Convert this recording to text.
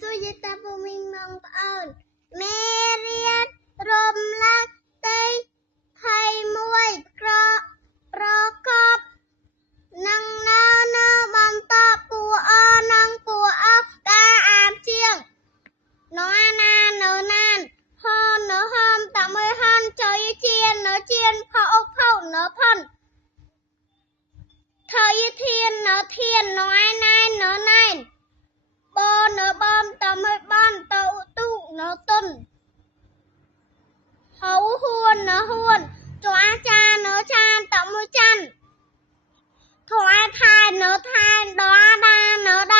សួរយាយតាពូមីងបងប្អូនមេរៀនរំលាស់ទី21ប្រកបនឹងនៅបន្តពួរអនិងពួរអការអានជាងណអាណានៅណានហនហមតមើហនចយជានៅជាផអុកផោនៅផនថយធាននៅធានណអាណានៅណែនបនៅបំតមើបានតឧតុនៅតុនហៅហ៊ួននៅហ៊ួនចុអាចានៅចានតមើចាន់ធွာថែនៅថែដអាដានៅដា